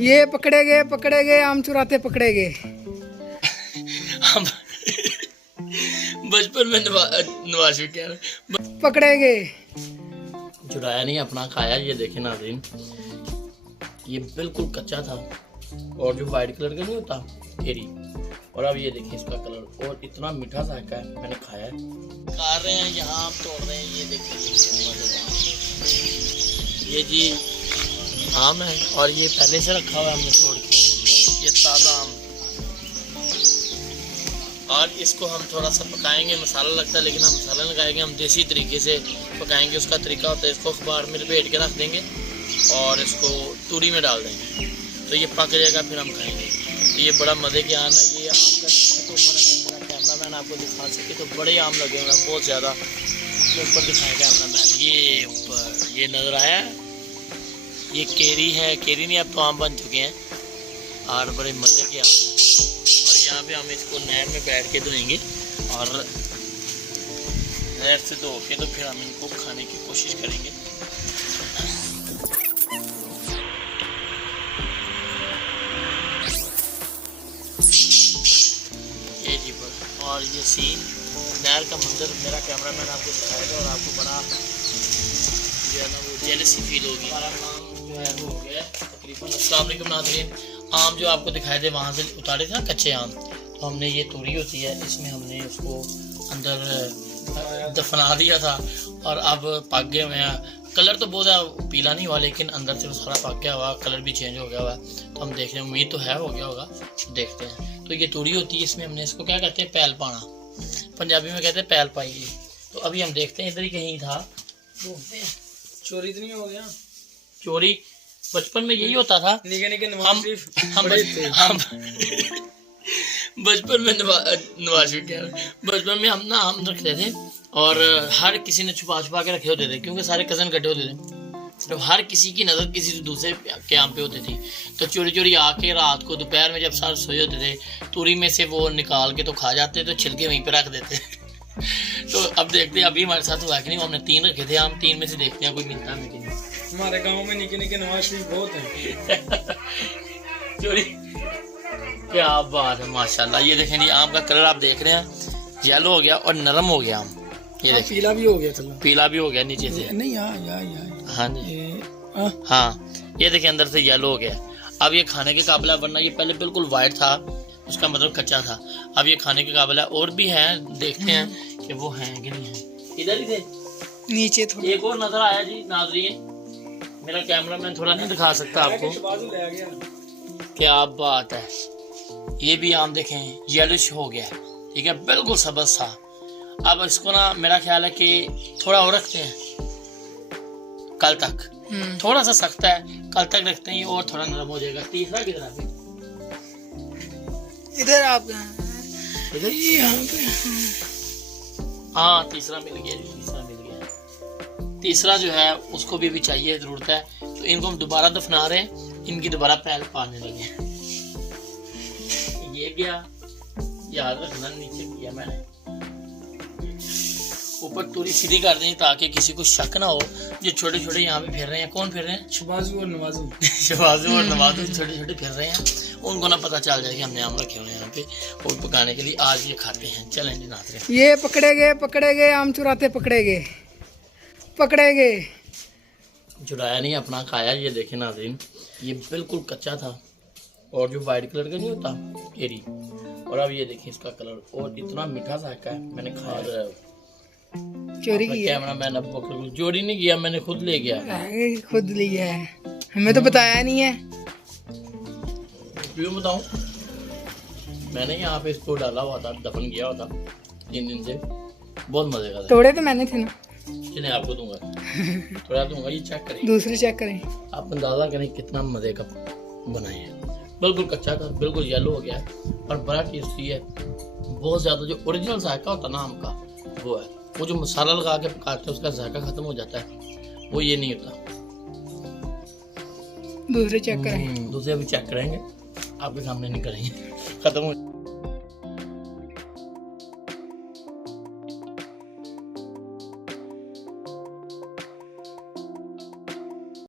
ये पकड़े गए आम चुराते पकड़े गए। हम बचपन में नवाज क्या पकड़े गए, चुराया नहीं अपना खाया। ये देखे नाज़रीन, ये बिल्कुल कच्चा था और जो वाइट कलर का नहीं होता केरी, और अब ये देखिए इसका कलर और इतना मीठा सा है, मैंने खाया है। खा रहे हैं यहाँ आम तोड़ रहे हैं। ये देखिए ये जी आम है और ये पहले से रखा हुआ है हमने तोड़ के, ये ताज़ा आम। और इसको हम थोड़ा सा पकाएंगे, मसाला लगता है लेकिन हम मसाला लगाएंगे, हम देसी तरीके से पकाएंगे। उसका तरीका होता है इसको अखबार में लपेट के रख देंगे और इसको तूरी में डाल देंगे, तो ये पक जाएगा, फिर हम खाएंगे। तो ये बड़ा मज़े के आम है। ये आम का तो ऊपर अगर कैमरा मैन आपको दिखा सके तो बड़े आम लगे हुए हैं बहुत ज़्यादा। तो ऊपर दिखाएं कैमरा मैन, ये ऊपर ये नज़र आया, ये केरी है। केरी नहीं, अब तो आम बन चुके हैं और बड़े मज़े के आम हैं। और यहाँ पे हम इसको नहर में बैठ के धोएंगे और नहर से धो के तो फिर हम इनको खाने की कोशिश करेंगे। ये जी पर और ये सीन नहर का मंजर मेरा कैमरा मैन आपको दिखाएगा और आपको बड़ा जो है ना वो जेलसी फील होगी। हमारा काम जो है वो हो गया तकरीबन। अस्सलाम वालेकुम नाज़रीन, आम जो आपको दिखाए थे वहाँ से उतारे थे ना कच्चे आम, तो हमने ये तूरी होती है इसमें हमने उसको अंदर दफना दिया था और अब पक गए हुए हैं। कलर तो बहुत ज़्यादा पीला नहीं हुआ लेकिन अंदर से वो सारा पक गया हुआ, कलर भी चेंज हो गया हुआ। तो हम देख रहे हैं, उम्मीद तो है हो गया होगा, देखते हैं। तो ये तूरी होती है, इसमें हमने इसको क्या कहते हैं, पैल पाना, पंजाबी में कहते हैं पैल पाई। तो अभी हम देखते हैं, इधर ही कहीं था। चोरी तो नहीं हो गया? चोरी बचपन में यही होता था। हम बचपन में नवाज क्या बचपन में हम ना आम रखते थे और हर किसी ने छुपा छुपा के रखे होते थे, क्योंकि सारे कज़न इकट्ठे होते थे। तो हर किसी की नज़र किसी दूसरे के आम पे होती थी, तो चोरी चोरी आके रात को दोपहर में जब सारे सोए होते थे, तूरी में से वो निकाल के तो खा जाते, तो छिलके वहीं पे रख देते। तो अब देखते हैं अभी हमारे साथ हुआ कि नहीं। हमने 3 रखे थे आम, 3 में से देखते हैं कोई मिलता है कि नहीं। हमारे गांव में निके निके नवाज शरीफ बहुत हैं। चोरी, क्या बात है माशाल्लाह। ये देखें जी आम का कलर आप देख रहे हैं, येलो हो गया और नरम हो गया आम। ये देखें पीला भी हो गया, चलो पीला भी हो गया नीचे से। नहीं यार हाँ जी हाँ, ये देखें अंदर से येलो हो गया। अब ये खाने के काबिल है, वरना ये पहले बिल्कुल वाइट था, उसका मतलब कच्चा था। अब ये खाने के काबिल है। और भी हैं, देखते हैं कि वो हैं कि नहीं है। इधर ही थे नीचे थोड़ा एक और नजर आया जी नाज़रीन, मेरा कैमरा मैन थोड़ा नहीं दिखा सकता आपको। क्या बात है, ये भी आम देखें येलोश हो गया, ठीक है, बिल्कुल सब्ज़ था। अब इसको ना मेरा ख्याल है कि थोड़ा और रखते हैं कल तक, थोड़ा सा सख्त है, कल तक रखते हैं और थोड़ा नरम हो जाएगा। तीसरा किधर है? इधर आप इधर यहाँ पे। हाँ तीसरा मिल गया जी, तीसरा मिल गया। तीसरा जो है उसको भी अभी चाहिए, ज़रूरत है, तो इनको हम दोबारा दफना रहे हैं, इनकी दोबारा पैल पाने लगे। ये गया, याद रखना नीचे किया मैंने, ऊपर तूरी सीधी कर दें ताकि किसी को शक ना हो। जो छोटे छोटे यहाँ पे फिर रहे हैं, कौन फिर रहे हैं? शबाजू और नवाजू। शबाजू और नवाजू छोटे छोटे फिर रहे हैं, उनको ना पता चल जाए कि हमने आम रखे हुए हैं यहाँ पे और पकाने के लिए। आज ये खाते हैं, चलें जी नाज़रीन। ये पकड़े गए आम चुराते पकड़े गए। चुराया नहीं अपना खाया। ये देखें नाज़रीन, ये बिल्कुल कच्चा था और जो वाइट कलर का नहीं होता केरी, और अब ये देखें इसका कलर और इतना मीठा सा है, मैंने खाया। चोरी किया? कैमरा मैन अब चोरी नहीं किया, मैंने खुद ले गया। खुद लिया है, हमें तो बताया नहीं है। क्यों बताऊं, मैंने यहाँ पे इसको डाला हुआ था, दफन किया हुआ था 3 दिन से, बहुत मजे का था। तोड़े तो मैंने थे ना। चलिए आपको दूंगा, थोड़ा दूंगा, ये चेक करें, दूसरे चेक करें, आप अंदाजा करें कितना मजे का बनाए हैं। बिल्कुल कच्चा था, बिल्कुल येलो हो गया और बड़ा टेस्टी है, बहुत ज्यादा। जो ओरिजिनल जायका होता है ना आम का वो है, वो जो मसाला लगा के पकाते हैं उसका जायका खत्म हो जाता है, वो ये नहीं होता। दूसरे चेक करें, दूसरे अभी चेक करेंगे, आपके सामने नहीं करेंगे, खत्म हो